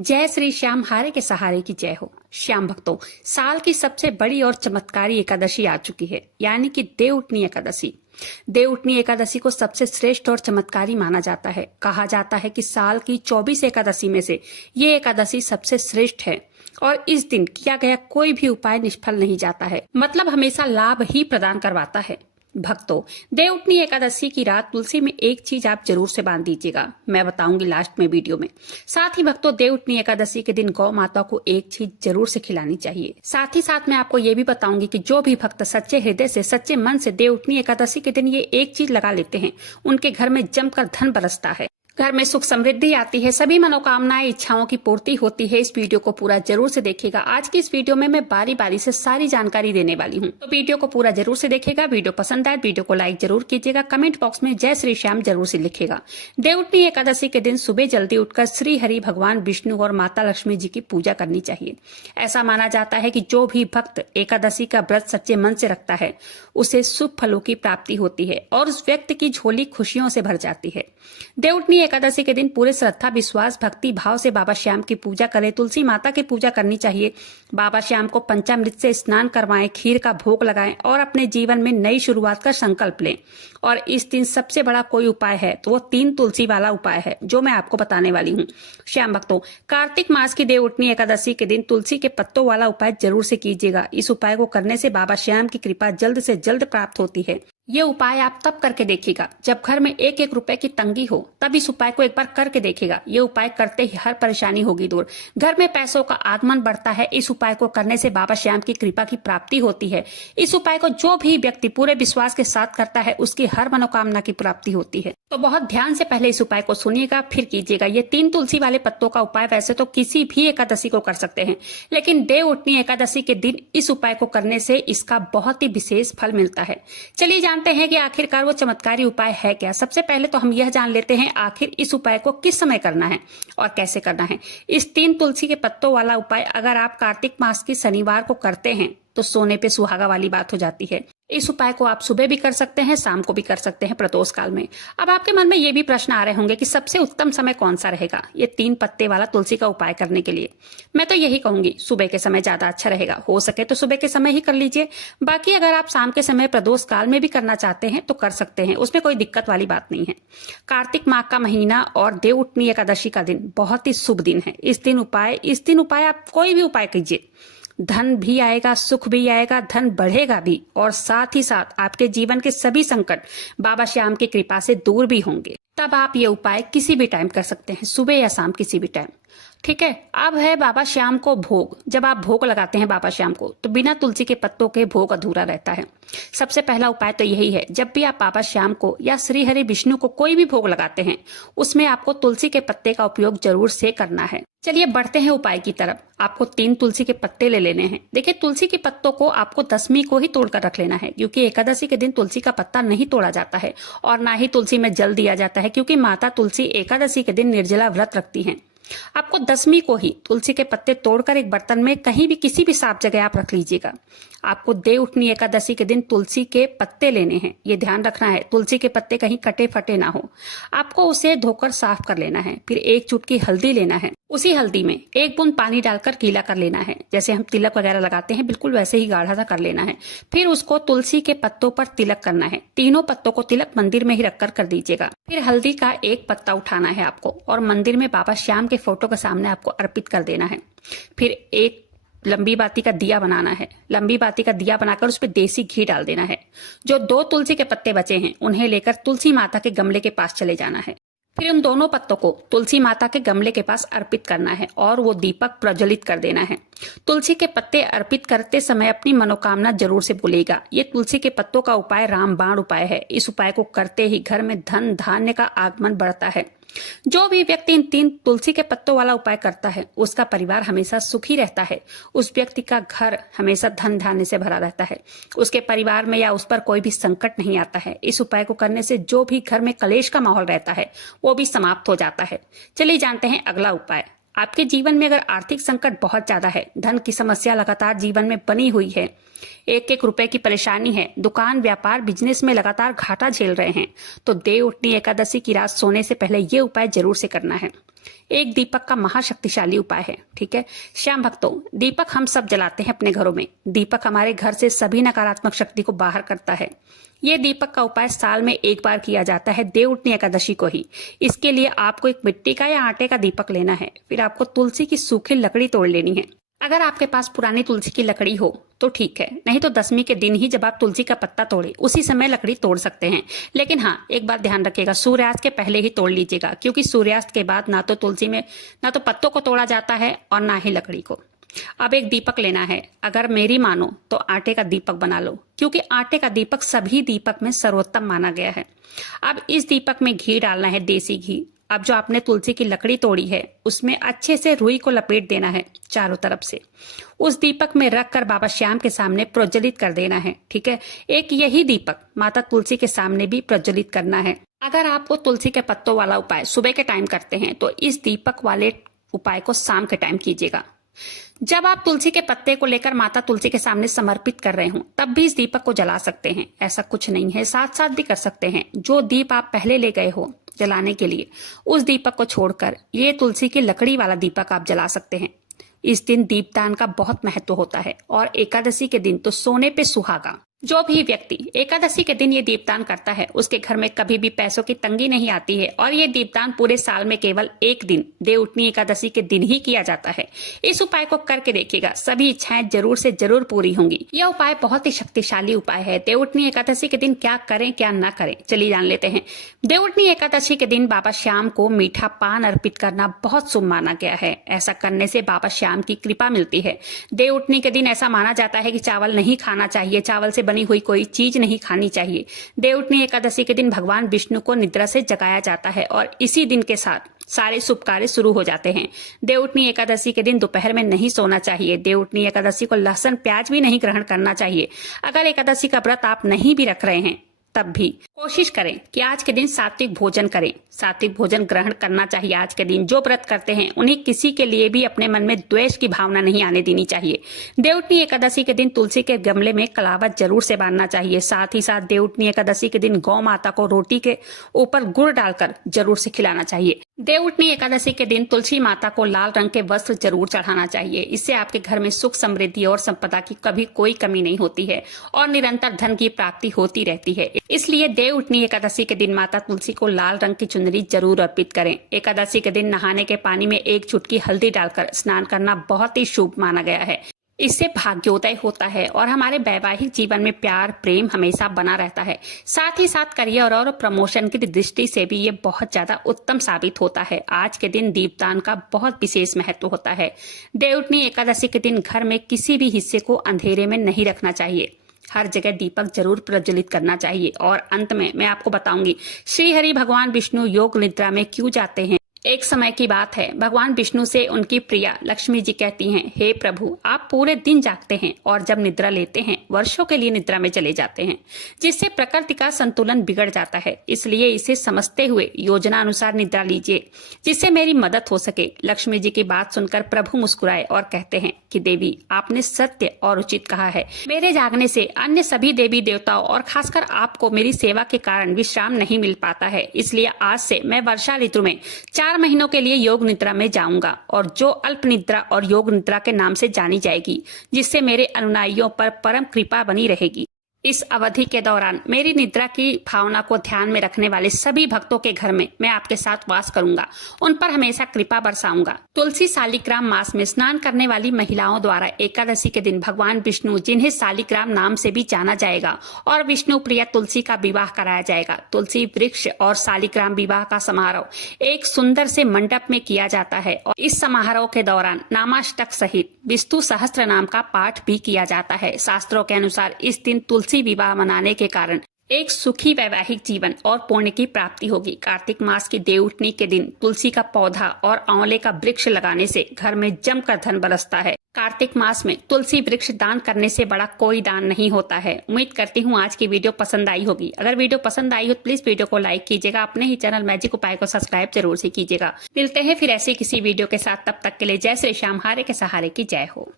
जय श्री श्याम हारे के सहारे की जय हो। श्याम भक्तों, साल की सबसे बड़ी और चमत्कारी एकादशी आ चुकी है, यानी कि देवउठनी एकादशी। देवउठनी एकादशी को सबसे श्रेष्ठ और चमत्कारी माना जाता है। कहा जाता है कि साल की 24 एकादशी में से ये एकादशी सबसे श्रेष्ठ है और इस दिन किया गया कोई भी उपाय निष्फल नहीं जाता है, मतलब हमेशा लाभ ही प्रदान करवाता है। भक्तों, देवउठनी एकादशी की रात तुलसी में एक चीज आप जरूर से बांध दीजिएगा, मैं बताऊंगी लास्ट में वीडियो में। साथ ही भक्तों, देवउठनी एकादशी के दिन गौ माता को एक चीज जरूर से खिलानी चाहिए। साथ ही साथ मैं आपको ये भी बताऊंगी कि जो भी भक्त सच्चे हृदय से, सच्चे मन से देवउठनी एकादशी के दिन ये एक चीज लगा लेते हैं, उनके घर में जमकर धन बरसता है, घर में सुख समृद्धि आती है, सभी मनोकामनाएं इच्छाओं की पूर्ति होती है। इस वीडियो को पूरा जरूर से देखिएगा। आज की इस वीडियो में मैं बारी बारी से सारी जानकारी देने वाली हूँ, तो वीडियो को पूरा जरूर से देखिएगा। वीडियो पसंद आए वीडियो को लाइक जरूर कीजिएगा, कमेंट बॉक्स में जय श्री श्याम जरूर से लिखिएगा। देवउठनी एकादशी के दिन सुबह जल्दी उठकर श्री हरि भगवान विष्णु और माता लक्ष्मी जी की पूजा करनी चाहिए। ऐसा माना जाता है कि जो भी भक्त एकादशी का व्रत सच्चे मन से रखता है उसे शुभ फलों की प्राप्ति होती है और उस व्यक्ति की झोली खुशियों से भर जाती है। देवउठनी एकादशी के दिन पूरे श्रद्धा, विश्वास, भक्ति भाव से बाबा श्याम की पूजा करें। तुलसी माता की पूजा करनी चाहिए। बाबा श्याम को पंचामृत से स्नान करवाएं, खीर का भोग लगाएं और अपने जीवन में नई शुरुआत का संकल्प लें। और इस दिन सबसे बड़ा कोई उपाय है तो वो 3 तुलसी वाला उपाय है, जो मैं आपको बताने वाली हूँ। श्याम भक्तों, कार्तिक मास की देवउठनी एकादशी के दिन तुलसी के पत्तों वाला उपाय जरूर से कीजिएगा। इस उपाय को करने से बाबा श्याम की कृपा जल्द से जल्द प्राप्त होती है। ये उपाय आप तब करके देखिएगा जब घर में 1-1 रुपए की तंगी हो, तब इस उपाय को एक बार करके देखिएगा। ये उपाय करते ही हर परेशानी होगी दूर, घर में पैसों का आगमन बढ़ता है। इस उपाय को करने से बाबा श्याम की कृपा की प्राप्ति होती है। इस उपाय को जो भी व्यक्ति पूरे विश्वास के साथ करता है उसकी हर मनोकामना की प्राप्ति होती है। तो बहुत ध्यान से पहले इस उपाय को सुनिएगा, फिर कीजिएगा। ये 3 तुलसी वाले पत्तों का उपाय वैसे तो किसी भी एकादशी को कर सकते हैं, लेकिन देवउठनी एकादशी के दिन इस उपाय को करने से इसका बहुत ही विशेष फल मिलता है। चलिए जानते हैं कि आखिरकार वो चमत्कारी उपाय है क्या। सबसे पहले तो हम यह जान लेते हैं आखिर इस उपाय को किस समय करना है और कैसे करना है। इस 3 तुलसी के पत्तों वाला उपाय अगर आप कार्तिक मास की शनिवार को करते हैं तो सोने पे सुहागा वाली बात हो जाती है। इस उपाय को आप सुबह भी कर सकते हैं, शाम को भी कर सकते हैं, प्रदोष काल में। अब आपके मन में ये भी प्रश्न आ रहे होंगे कि सबसे उत्तम समय कौन सा रहेगा ये 3 पत्ते वाला तुलसी का उपाय करने के लिए। मैं तो यही कहूंगी, सुबह के समय ज्यादा अच्छा रहेगा। हो सके तो सुबह के समय ही कर लीजिए। बाकी अगर आप शाम के समय प्रदोष काल में भी करना चाहते हैं तो कर सकते हैं, उसमें कोई दिक्कत वाली बात नहीं है। कार्तिक माह का महीना और देवउठनी एकादशी का दिन बहुत ही शुभ दिन है। इस दिन उपाय आप कोई भी उपाय कीजिए, धन भी आएगा, सुख भी आएगा, धन बढ़ेगा भी और साथ ही साथ आपके जीवन के सभी संकट बाबा श्याम की कृपा से दूर भी होंगे। तब आप ये उपाय किसी भी टाइम कर सकते हैं, सुबह या शाम किसी भी टाइम। ठीक है। अब है बाबा श्याम को भोग। जब आप भोग लगाते हैं बाबा श्याम को तो बिना तुलसी के पत्तों के भोग अधूरा रहता है। सबसे पहला उपाय तो यही है, जब भी आप बाबा श्याम को या श्री हरि विष्णु को कोई भी भोग लगाते हैं उसमें आपको तुलसी के पत्ते का उपयोग जरूर से करना है। चलिए बढ़ते हैं उपाय की तरफ। आपको 3 तुलसी के पत्ते ले लेने हैं। देखिए, तुलसी के पत्तों को आपको 10वीं को ही तोड़कर रख लेना है, क्योंकि एकादशी के दिन तुलसी का पत्ता नहीं तोड़ा जाता है और ना ही तुलसी में जल दिया जाता है, क्योंकि माता तुलसी एकादशी के दिन निर्जला व्रत रखती हैं। आपको 10वीं को ही तुलसी के पत्ते तोड़कर एक बर्तन में कहीं भी किसी भी साफ जगह आप रख लीजिएगा। आपको देवउठनी एकादशी के दिन तुलसी के पत्ते लेने हैं, ये ध्यान रखना है। तुलसी के पत्ते कहीं कटे फटे ना हो। आपको उसे धोकर साफ कर लेना है। फिर 1 चुटकी हल्दी लेना है। उसी हल्दी में 1 बूंद पानी डालकर गीला कर लेना है। जैसे हम तिलक वगैरह लगाते हैं बिल्कुल वैसे ही गाढ़ा सा कर लेना है। फिर उसको तुलसी के पत्तों पर तिलक करना है। तीनों पत्तों को तिलक मंदिर में ही रखकर कर दीजिएगा। फिर हल्दी का 1 पत्ता उठाना है आपको और मंदिर में बाबा श्याम के फोटो के सामने आपको अर्पित कर देना है। फिर एक लंबी बाती का दिया बनाना है। लंबी बाती का दिया बनाकर उस पर देसी घी डाल देना है। जो 2 तुलसी के पत्ते बचे हैं उन्हें लेकर तुलसी माता के गमले के पास चले जाना है। फिर उन दोनों पत्तों को तुलसी माता के गमले के पास अर्पित करना है और वो दीपक प्रज्वलित कर देना है। तुलसी के पत्ते अर्पित करते समय अपनी मनोकामना जरूर से बोलेगा। ये तुलसी के पत्तों का उपाय रामबाण उपाय है। इस उपाय को करते ही घर में धन धान्य का आगमन बढ़ता है। जो भी व्यक्ति इन 3 तुलसी के पत्तों वाला उपाय करता है उसका परिवार हमेशा सुखी रहता है। उस व्यक्ति का घर हमेशा धन धान्य से भरा रहता है। उसके परिवार में या उस पर कोई भी संकट नहीं आता है। इस उपाय को करने से जो भी घर में कलेश का माहौल रहता है वो भी समाप्त हो जाता है। चलिए जानते हैं अगला उपाय। आपके जीवन में अगर आर्थिक संकट बहुत ज्यादा है, धन की समस्या लगातार जीवन में बनी हुई है, 1-1 रुपए की परेशानी है, दुकान व्यापार बिजनेस में लगातार घाटा झेल रहे हैं, तो देवउठनी एकादशी की रात सोने से पहले ये उपाय जरूर से करना है। एक दीपक का महाशक्तिशाली उपाय है। ठीक है श्याम भक्तों, दीपक हम सब जलाते हैं अपने घरों में। दीपक हमारे घर से सभी नकारात्मक शक्ति को बाहर करता है। ये दीपक का उपाय साल में एक बार किया जाता है, देवउठनी एकादशी को ही। इसके लिए आपको एक मिट्टी का या आटे का दीपक लेना है। फिर आपको तुलसी की सूखी लकड़ी तोड़ लेनी है। अगर आपके पास पुरानी तुलसी की लकड़ी हो तो ठीक है, नहीं तो दशमी के दिन ही जब आप तुलसी का पत्ता तोड़े उसी समय लकड़ी तोड़ सकते हैं। लेकिन हाँ, एक बात ध्यान रखिएगा, सूर्यास्त के पहले ही तोड़ लीजिएगा, क्योंकि सूर्यास्त के बाद ना तो तुलसी में ना तो पत्तों को तोड़ा जाता है और ना ही लकड़ी को। अब एक दीपक लेना है। अगर मेरी मानो तो आटे का दीपक बना लो, क्योंकि आटे का दीपक सभी दीपक में सर्वोत्तम माना गया है। अब इस दीपक में घी डालना है, देसी घी। अब जो आपने तुलसी की लकड़ी तोड़ी है उसमें अच्छे से रुई को लपेट देना है चारों तरफ से। उस दीपक में रखकर बाबा श्याम के सामने प्रज्वलित कर देना है। ठीक है, एक यही दीपक माता तुलसी के सामने भी प्रज्वलित करना है। अगर आप वो तुलसी के पत्तों वाला उपाय सुबह के टाइम करते हैं तो इस दीपक वाले उपाय को शाम के टाइम कीजिएगा। जब आप तुलसी के पत्ते को लेकर माता तुलसी के सामने समर्पित कर रहे हो तब भी इस दीपक को जला सकते हैं, ऐसा कुछ नहीं है। साथ साथ भी कर सकते हैं। जो दीप आप पहले ले गए हो जलाने के लिए, उस दीपक को छोड़कर ये तुलसी की लकड़ी वाला दीपक आप जला सकते हैं। इस दिन दीपदान का बहुत महत्व होता है और एकादशी के दिन तो सोने पे सुहागा। जो भी व्यक्ति एकादशी के दिन ये दीपदान करता है उसके घर में कभी भी पैसों की तंगी नहीं आती है। और ये दीपदान पूरे साल में केवल एक दिन, देवउठनी एकादशी के दिन ही किया जाता है। इस उपाय को करके देखिएगा, सभी इच्छाएं जरूर से जरूर पूरी होंगी। यह उपाय बहुत ही शक्तिशाली उपाय है। देवउठनी एकादशी के दिन क्या करें क्या ना करें, चलिए जान लेते हैं। देवउठनी एकादशी के दिन बाबा श्याम को मीठा पान अर्पित करना बहुत शुभ माना गया है। ऐसा करने से बाबा श्याम की कृपा मिलती है। देवउठनी के दिन ऐसा माना जाता है कि चावल नहीं खाना चाहिए, चावल से बनी हुई कोई चीज नहीं खानी चाहिए। देवउठनी एकादशी के दिन भगवान विष्णु को निद्रा से जगाया जाता है और इसी दिन के साथ सारे शुभ कार्य शुरू हो जाते हैं। देवउठनी एकादशी के दिन दोपहर में नहीं सोना चाहिए। देवउठनी एकादशी को लहसुन प्याज भी नहीं ग्रहण करना चाहिए। अगर एकादशी का व्रत आप नहीं भी रख रहे हैं तब भी कोशिश करें कि आज के दिन सात्विक भोजन करें। सात्विक भोजन ग्रहण करना चाहिए आज के दिन। जो व्रत करते हैं उन्हें किसी के लिए भी अपने मन में द्वेष की भावना नहीं आने देनी चाहिए। देवउठनी एकादशी के दिन तुलसी के गमले में कलावत जरूर से बांधना चाहिए। साथ ही साथ देवउठनी एकादशी के दिन गौ माता को रोटी के ऊपर गुड़ डालकर जरूर से खिलाना चाहिए। देवउठनी एकादशी के दिन तुलसी माता को लाल रंग के वस्त्र जरूर चढ़ाना चाहिए। इससे आपके घर में सुख, समृद्धि और संपदा की कभी कोई कमी नहीं होती है और निरंतर धन की प्राप्ति होती रहती है। इसलिए देवउठनी एकादशी के दिन माता तुलसी को लाल रंग की चुनरी जरूर अर्पित करें। एकादशी के दिन नहाने के पानी में एक चुटकी हल्दी डालकर स्नान करना बहुत ही शुभ माना गया है। इससे भाग्योदय होता है और हमारे वैवाहिक जीवन में प्यार प्रेम हमेशा बना रहता है। साथ ही साथ करियर और प्रमोशन की दृष्टि से भी ये बहुत ज्यादा उत्तम साबित होता है। आज के दिन दीपदान का बहुत विशेष महत्व होता है। देवउठनी एकादशी के दिन घर में किसी भी हिस्से को अंधेरे में नहीं रखना चाहिए। हर जगह दीपक जरूर प्रज्वलित करना चाहिए। और अंत में मैं आपको बताऊंगी श्री हरि भगवान विष्णु योग निद्रा में क्यों जाते हैं। एक समय की बात है, भगवान विष्णु से उनकी प्रिया लक्ष्मी जी कहती हैं, हे प्रभु, आप पूरे दिन जागते हैं और जब निद्रा लेते हैं वर्षों के लिए निद्रा में चले जाते हैं, जिससे प्रकृति का संतुलन बिगड़ जाता है। इसलिए इसे समझते हुए योजना अनुसार निद्रा लीजिए, जिससे मेरी मदद हो सके। लक्ष्मी जी की बात सुनकर प्रभु मुस्कुराए और कहते हैं कि देवी, आपने सत्य और उचित कहा है। मेरे जागने से अन्य सभी देवी देवताओं और खासकर आपको मेरी सेवा के कारण विश्राम नहीं मिल पाता है। इसलिए आज से मैं वर्षा ऋतु में 4 महीनों के लिए योग निद्रा में जाऊंगा, और जो अल्प निद्रा और योग निद्रा के नाम से जानी जाएगी, जिससे मेरे अनुयायियों पर परम कृपा बनी रहेगी। इस अवधि के दौरान मेरी निद्रा की भावना को ध्यान में रखने वाले सभी भक्तों के घर में मैं आपके साथ वास करूंगा, उन पर हमेशा कृपा बरसाऊंगा। तुलसी शालिग्राम मास में स्नान करने वाली महिलाओं द्वारा एकादशी के दिन भगवान विष्णु, जिन्हें शालिग्राम नाम से भी जाना जाएगा, और विष्णु प्रिया तुलसी का विवाह कराया जाएगा। तुलसी वृक्ष और शालिग्राम विवाह का समारोह एक सुंदर से मंडप में किया जाता है और इस समारोह के दौरान नामाष्टक सहित विष्णु सहस्त्र नाम का पाठ भी किया जाता है। शास्त्रों के अनुसार इस दिन तुलसी विवाह मनाने के कारण एक सुखी वैवाहिक जीवन और पुण्य की प्राप्ति होगी। कार्तिक मास की देवउठनी के दिन तुलसी का पौधा और आंवले का वृक्ष लगाने से घर में जमकर धन बरसता है। कार्तिक मास में तुलसी वृक्ष दान करने से बड़ा कोई दान नहीं होता है। उम्मीद करती हूँ आज की वीडियो पसंद आई होगी। अगर वीडियो पसंद आई हो तो प्लीज वीडियो को लाइक कीजिएगा। अपने ही चैनल मैजिक उपाय को सब्सक्राइब जरूर से कीजिएगा। मिलते हैं फिर ऐसी किसी वीडियो के साथ, तब तक के लिए जय श्री श्याम, हारे के सहारे की जय हो।